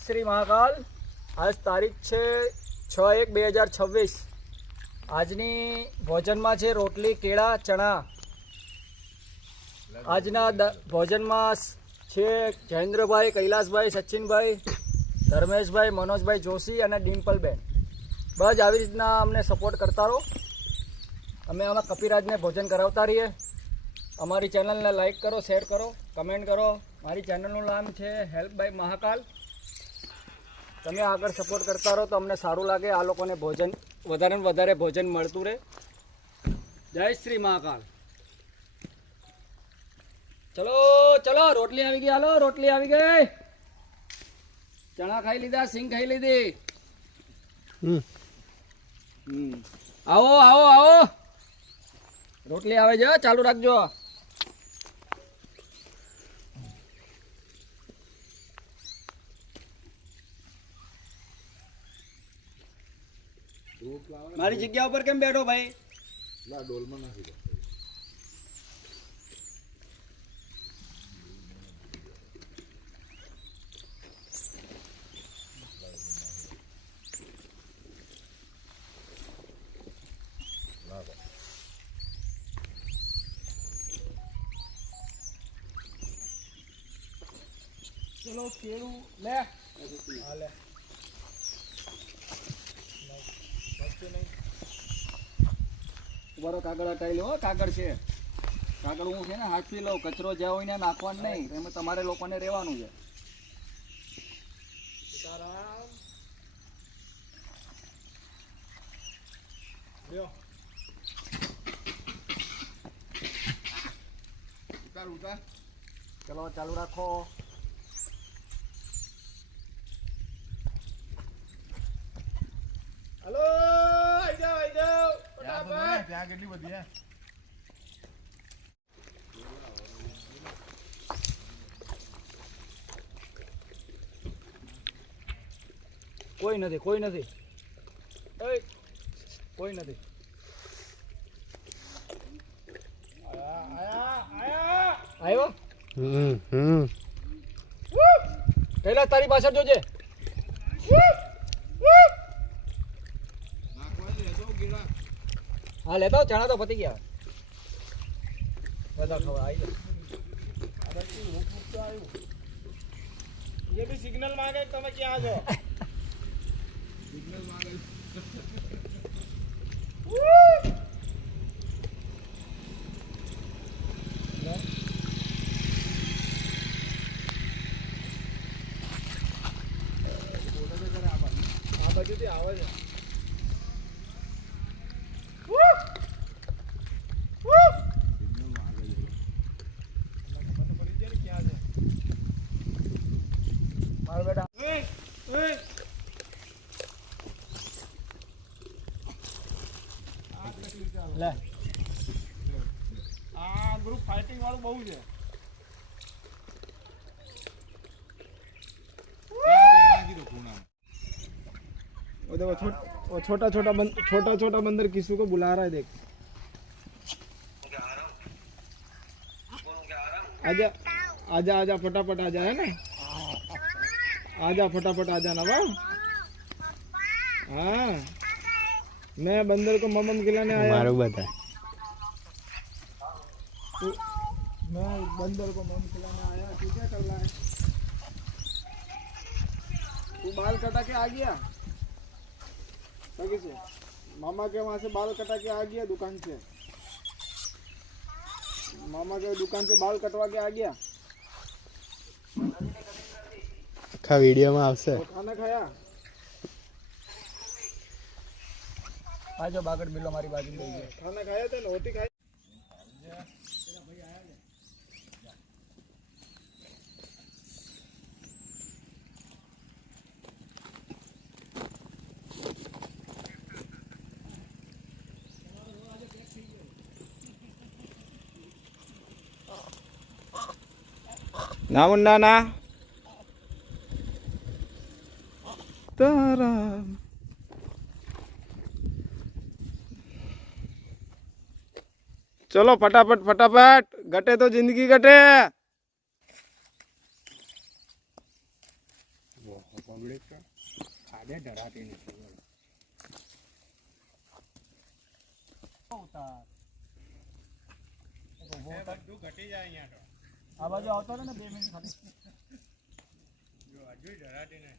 શ્રી મહાકાલ. આજ તારીખ છે 6/1/2026. આજની ભોજનમાં છે રોટલી, કેળા, ચણા. આજના ભોજનમાં છે જયેન્દ્રભાઈ, કૈલાસભાઈ, સચિનભાઈ, ધર્મેશભાઈ, મનોજભાઈ જોશી અને ડિમ્પલબેન. બસ આવી રીતના અમને સપોર્ટ કરતા રહો. અમે આમાં કપિરાજને ભોજન કરાવતા રહીએ. અમારી ચેનલને લાઈક કરો, શેર કરો, કમેન્ટ કરો. મારી ચેનલનું નામ છે હેલ્પ બાય મહાકાલ. તમે આગળ સપોર્ટ કરતા રહો તો અમને સારું લાગે. આ લોકોને ભોજન વધારે ને વધારે ભોજન મળતું રહે. જય શ્રી મહાકાલ. ચલો ચલો, રોટલી આવી ગઈ. હાલો, રોટલી આવી ગઈ. ચણા ખાઈ લીધા, સિંગ ખાઈ લીધી. આવો આવો આવો, રોટલી આવે છે, ચાલુ રાખજો. મારી જગ્યા ઉપર કેમ બેઠો ભાઈ? ના, ડોલમાં નાખી દો. ચલો કેળું લે. હા લે. ઉભારો, કાગળ હટાવી લો. કાગળ છે, કાગળ હું છે ને હાથથી લઉં. કચરો જ્યાં હોય ને નાખવાનું નહીં. એમાં તમારે લોકોને રહેવાનું છે. ચલો ચાલુ રાખો. હલો, આઈ જાઓ આઈ જાઓ. ત્યાં કેટલી બધી હે. કોઈ નથી, કોઈ નથી, કોઈ નથી. આવ્યો. પહેલા તારી પાછળ જોજે. હા લેતો, ચણા તો પતી ગયા. બધા ખબર આવી જાય. ये भी सिग्नल मांगे तो मैं क्या आ जाओ. सिग्नल मांगे. આ બાજુથી આવે છે. લે, આ ગ્રુપ ફાઇટિંગ વાળું બહુ છે. वो देखो छोटा छोटा बंदर किसी को बुला रहा है. देख, आजा आजा आजा, फटाफट आजा. है ना, आजा फटाफट आजा ना वाह. हाँ, मैं बंदर को ममम खिलाने आया. मारो बता. मैं बंदर को ममम खिलाने आया. तू क्या कर रहा है? तू बाल कटा के आ गया से? मामा के वहां से बाल कटा के आ गया दुकान से. मामा के दुकान से बाल कटवा के आ गया. आखा वीडियो में आवશે. खाना खाया? आजो बागड़ बिल्लो मारी बाजू में. खाना खाया था? रोटी खाई? ना मुन्ना ना तारा. चलो फटाफट फटाफट, घटे तो जिंदगी घटे. પબ્લિક તો ખાધે ધરાતી નથી બોલો. ઉતાર બધું ઘટી જાય અહીંયા તો આ બાજુ આવતો રહે ને 2 મિનિટ ખાલી જો હજુ ધરાતી નહીં.